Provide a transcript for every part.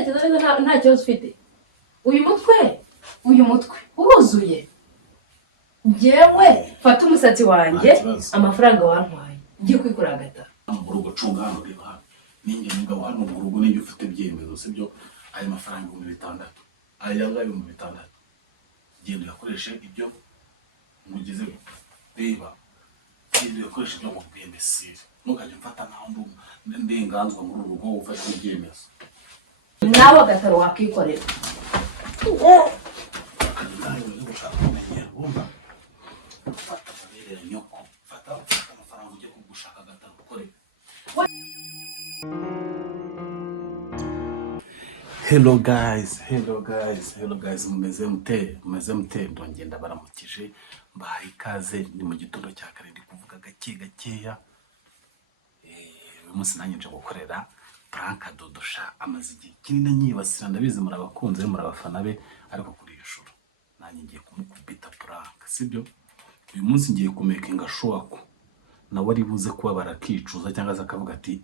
gutekereza neza nta kibazo ufite. Uyu mutwe uruzuye. Njyewe fata umusatsi wanjye amafaranga wantwaye ngiye kwikora agata. Mu rugo cunga hano reba hano. Ninjye mugabo hano mu rugo ninjye ufite byemezo sibyo ayo mafaranga 6,000. Aya ngayo 6,000. Genda yakoreshe ibyo mugize reba. Genda yakoreshe ibyo mu BMC. Ntukajye mfata naho ndenganzwa muri rugo ufashe ibyemezo. Nawe gataro wakikorera. Hello guys, mumeze mute ndongenda baramukije mbahaye ikaze ni mu gitondo cya kare ndi kuvuga gakeya. Uyu munsi nanjye nje gukorera prank Dodosha amaze igihe kinini nyibasira, ndabizi muri abakunzi muri abafana be, ariko kuri iyo shuro nanjye ngiye kumukubita prank sibyo. Uyu munsi ngiye kumekinga sure ko nawe ari buze kuba barakicuza cyangwa se akavuga ati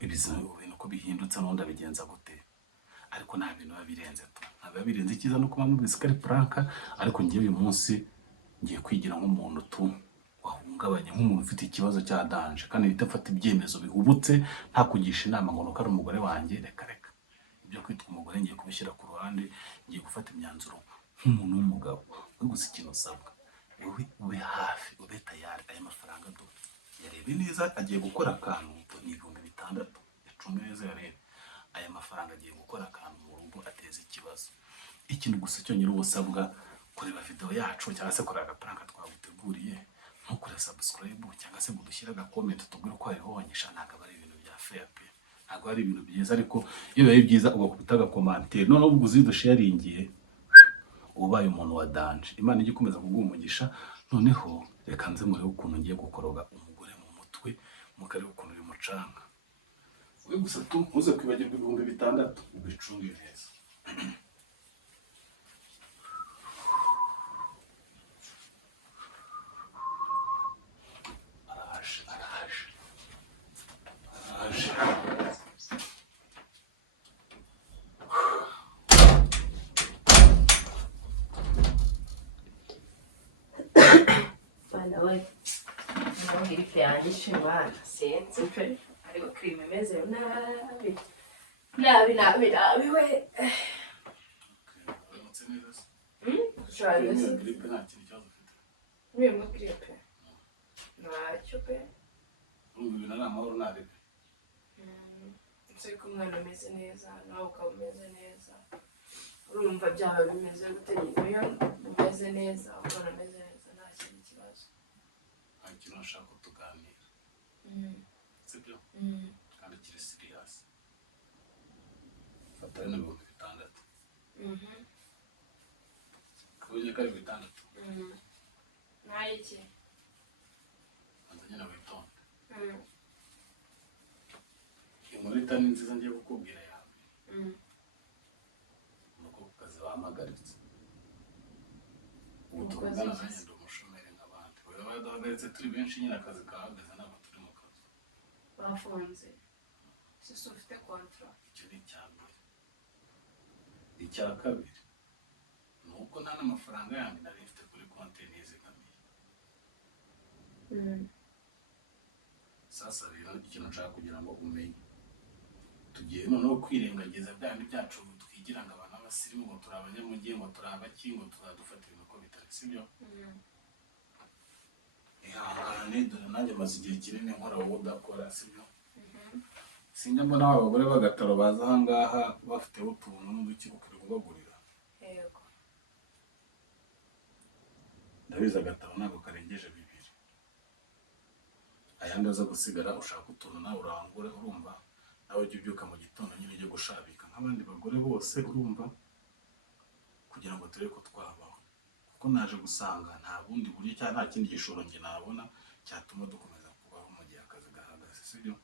ibintu ko bihindutse n'undi abigenza gute, ariko nta bintu babirenze to ntabwo birenze ikiza no kuba mu bisikari prank. Ariko ngiye uyu munsi ngiye kwigira nk'umuntu tu wahungabanye, nk'umuntu ufite ikibazo cya danje kandi bitafata ibyemezo bihubutse nta kugisha inama ngo nuko ari umugore wanjye. Reka ibyo kwitwa umugore ngiye kubishyira ku ruhande, ngiye gufata imyanzuro nk'umuntu w'umugabo. Gusa ikintu usabwa wowe ube hafi, ube tayari. Aya mafaranga do yarebe neza, agiye gukora akantu ni 6,000 yacunge neza. Yarebe aya mafaranga agiye gukora akantu mu rugo ateza ikibazo. Ikintu gusa cyo nyiri ubusabwa kureba video yacu cyangwa se kureba prank twaguteguriye, ntukore subscribe cyangwa se gudushyira comment tubwire uko wabibonyesha. Ntabwo ari ibintu bya fair pe, ntabwo ari ibintu byiza, ariko iyo bibaye byiza ugakubita agakomante none ubwo uzido sharingiye ubaye umuntu wa danje. Imana ijye ikomeza kuguha umugisha. Noneho reka nze murebe ukuntu ngiye gukoroga umugore mu mutwe, mukareba ukuntu uri mucanga. We gusa uze kwibagirwa 6,000 ubicunge neza. Nawe ngiri yanjye shimana sense pe, ariko cream imeze nabi we. Shari Gripe nta kintu cyazo ufite. Mwe gripe ntacyo pe, Urumva ari amahoro narebe. Nse ko umwana ameze neza nawe ukaba umeze neza. Urumva byawe bimeze gute? Niyo umeze neza, ukora ameze neza, nta kintu kibazo. Ikintu nashaka tuganira sibyo kandi kiri serious. Fata na 6,000 kubonye kari 6,000 nayiki anzanye na witonde. Inkuru itani nziza ngiye kukubwira yawe nuko kazi bamagaritse. Ubu tuvugana nanjye ndi umushomeri nk'abandi. Wewe baduhagaritse turi benshi, nyine akazi kahagaze ntabwo turi mu kazi. bafunze sisi ufite kontra. Icyo ni icya mbere. Icya kabiri nuko nta n'amafaranga yanjye nari mfite kuri konti nizigamiye. Sasa rero ikintu nshaka kugira ngo umenye, tugiye noneho kwirengagiza byandi byacu twigira ngo abantu abasirimu ngo turi abanyamujyi ngo turi abaki ngo tuzadufata ibintu uko bitari sibyo. Ihangane dore nanjye maze igihe kinini nkora wowe udakora sibyo. Sinjya mbona abagore bagataro baza ahangaha bafite utuntu n'uduki ukiri kubagurira. Yego ndabizi agataro ntabwo karengeje 2. Ayandi aza gusigara ushaka utuntu nawe urangure. Urumva nawe ujye ubyuka mu gitondo nyine ujye gushabika nk'abandi bagore bose, urumva, kugira ngo turebe ko twabaho. Kuko naje gusanga nta bundi buryo cyangwa nta kindi gishoro njye nabona cyatuma dukomeza kubaho mu gihe akazi gahagaze sibyo.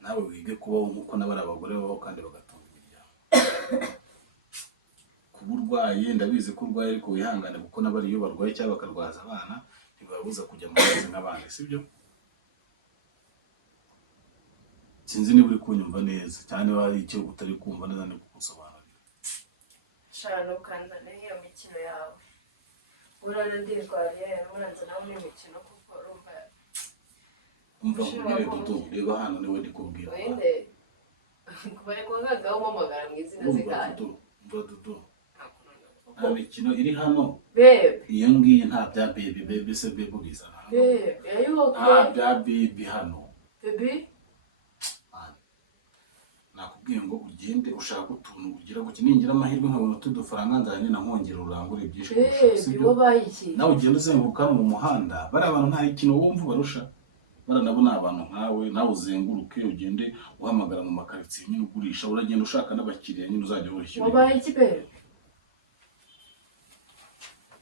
Nawe wige kubaho nk'uko n'abari abagore babaho kandi bagatunga imiryango. Kuba urwaye ndabizi ko urwaye, ariko wihangane kuko n'abari iyo barwaye cyangwa bakarwaza abana ntibabuza kujya mu kazi nk'abandi sibyo. sinzi niba uri kunyumva neza cyane wari icyo utari kumva neza ni kugusobanurira. Shano kanzane iyo mikino yawe urana ndirwariye muranze nawe n'imikino kuko urumva umva Dudu reba hano niwe ndikubwira wende kubare ko nkagaho mpamagara mu izina zikaje umva Dudu nta mikino iri hano bebe iyo ngiyi nta bya bebe se bebe bizana hano bebe ayoke nta bya bebe hano bebe nakubwiye ngo ugende ushaka utuntu ugira ngo ningira amahirwe nkabona utudufaranga nzanye na nkongera urangure byinshi bebe bayiki nawe ugenda uzenguruka mu muhanda bari abantu nta ikintu wumva barusha baranabo ni abantu nkawe nawe uzenguruke ugende uhamagara mu makaritsiye nyine ugurisha uragenda ushaka n'abakiriya nyine uzajya wishyura bayiki bebe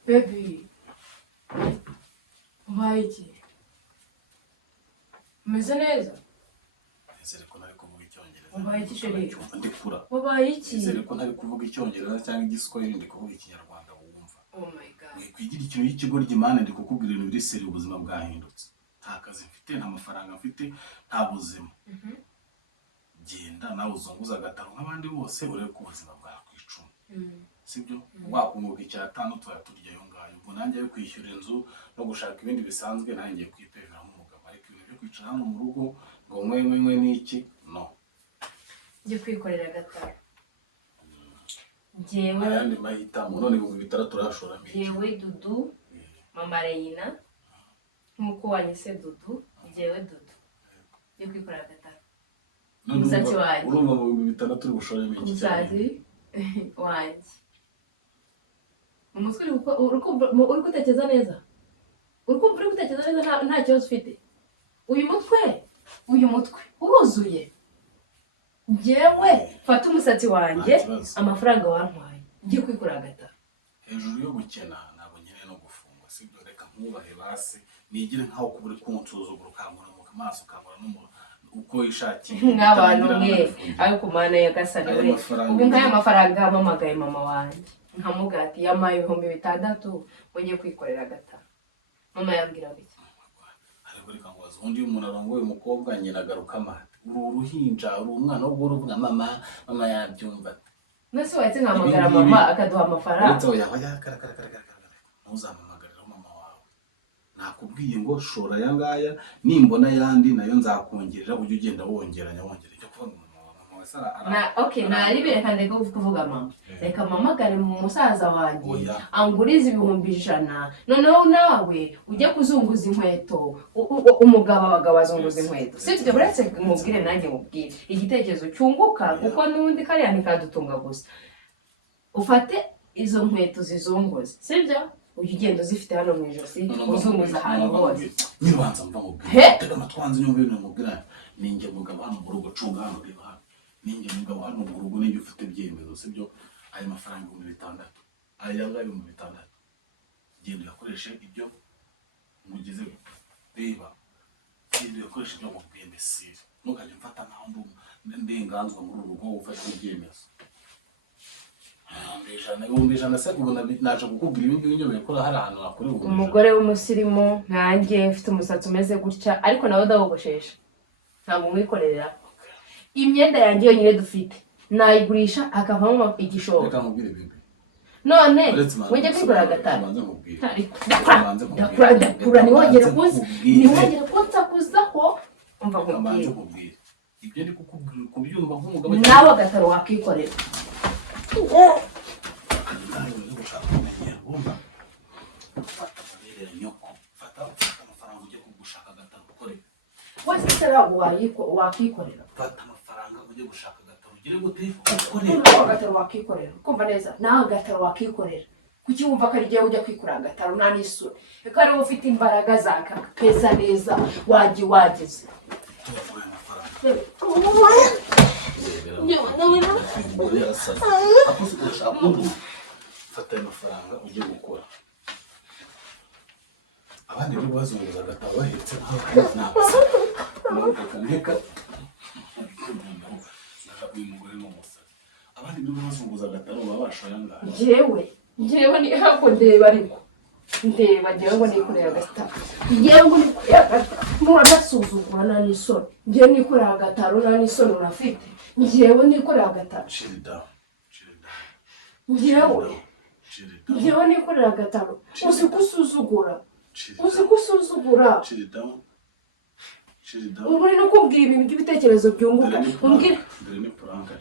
bebe bayiki umeze neza Nizere ko ntari kuvuga icyongereza wabaye iki sheri ndikura wabaye iki nizere ko ntari kuvuga icyongereza cyangwa igiswahili ndi kuvuga ikinyarwanda wumva oh my god kwigira ikintu y'ikigoryi imana ndi kukubwira ibintu biri seri ubuzima bwahindutse nta kazi mfite nta mafaranga mfite nta buzima genda nawe uzunguza agataro nk'abandi bose urebe ko ubuzima bwakwicuma sibyo wakunguka icyatanu turaturya yo ngayo ubwo nanjye yo kwishyura inzu no gushaka ibindi bisanzwe nanjye ngiye kwipevera nk'umugabo ariko ibintu byo kwicara hano mu rugo ngo nkwe n'iki no njye kwikorera agataro njyewe ayandi mahitamo none ibihumbi 6 turashora mbere njyewe Dudu mama Reina nk'uko wanyise Dudu njyewe Dudu njye kwikorera agataro umusatsi wanjye urumva mu bihumbi 6 turi bushore mbere umusatsi wanjye umusore uri gutekereza neza uri gutekereza neza nta kibazo ufite uyu mutwe uruzuye njyewe fata umusatsi wanjye amafaranga wantwaye njye kwikorera agataro hejuru yo gukena ntabwo nkeneye no gufungwa sibyo reka nkubahe basi nigire nkaho kuba uri kunsuzugura ukangura mu maso ukangura no uko ishakiye nk'abantu mwe ariko mana yagasane we ubu nk'aya mafaranga yampamagaye mama wanjye nkamugati yamaye 6,000 ngiye kwikorera agataro mama yambwira biki ariko reka ngo undi umuntu arongoye umukobwa nyina garuka amata uruhinja uri umwana wo guruvuga mama yabyumva nese wahise nkamagara mama akaduha amafaranga ndetse oya ntuzamamagarira mama wawe nakubwiye ngo shora yangaya nimbona yandi nayo nzakongerera ujye ugenda wongeranya cyo kuvuga mama okay nari bereka ndeka kuvuga mama reka mamagare mu musaza wanjye anguriza 100,000 noneho nawe ujye kuzunguza inkweto umugabo abagabazunguza inkweto sibyo buretse mubwire nanjye mubwire igitekerezo cyunguka kuko nundi kariya nikadutunga gusa ufate izo nkweto zizunguza sibyo ujye ugenda uzifite hano mu ijosi uzunguza ahantu hose nibanza mva mubwire tega amatwanze nyumve ibintu mubwira ninjye mugabo hano mu rugo cunga hano reba hano ninjye mugabo hano mu rugo ninjye ufite ibyemezo sibyo ayo mafaranga 6,000 aya ngaya 6,000 genda yakoreshe ibyo mugize reba genda yakoreshe ibyo mu BMSire ntukajye mfata naho ndenganzwa muri rugo ufata ibyemezo Mbijana se ubona naje kukubwira ibindi binyo bikora hari ahantu nakuri umugore w'umusirimu nkanjye ufite umusatsi umeze gutya ariko nawe ndawogoshesha ntabwo mwikorera imyenda yanjye yonyine dufite nayigurisha akavamo igishoro reka mubwire bebe none wajye kwigura agataro ndakura niwongere kunsakuzaho umva nkubwire ibyo ndi kukubwira kubyumva nk'umugabo nawe agataro wakikorera wakikorera fata amafaranga ujye gushaka agataro ugire gute agataro wakikorera ukumva neza nawe agataro wakikorera kuki wumva ko ari igihe ujya kwikura agataro nta n'isura reka ariwe ufite imbaraga zakapeza neza wageze fata amafaranga ujye gukora abandi bari bazunguza agatabo bahetse ntabwo uyu mugore n'umusazi abandi bari bazunguza agatabo baba bashoye angahe njyewe ni hapo ndeba ariko ndeba ngira ngo nikoreye agataro ngira ngo nikoreye agataro muranasuzugura nta n'isoni ngiye nikoreye agataro nta n'isoni urafite ngewe nikoreye agataro ngewe nikoreye agataro uzi gusuzugura uri no kubwira ibintu by'ibitekerezo byunguka umbwira dore ni puranka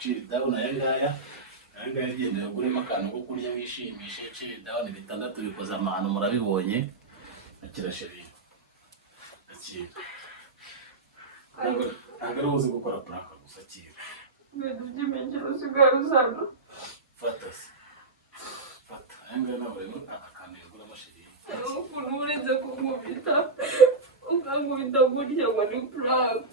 ciridaho naya ngaya agendera uguremo akantu ko kurya wishimishe ciridaho ni 6 bikoze amahano murabibonye akirasheri akira ntabwo ari uzi gukora puranka gusa akira ibintu by'imenyero usigaye uzana fata aya ngaya nawe rero akantu yaguramo sheri ukuntu uretse kumubita ukangubita gutya ngo ni puranka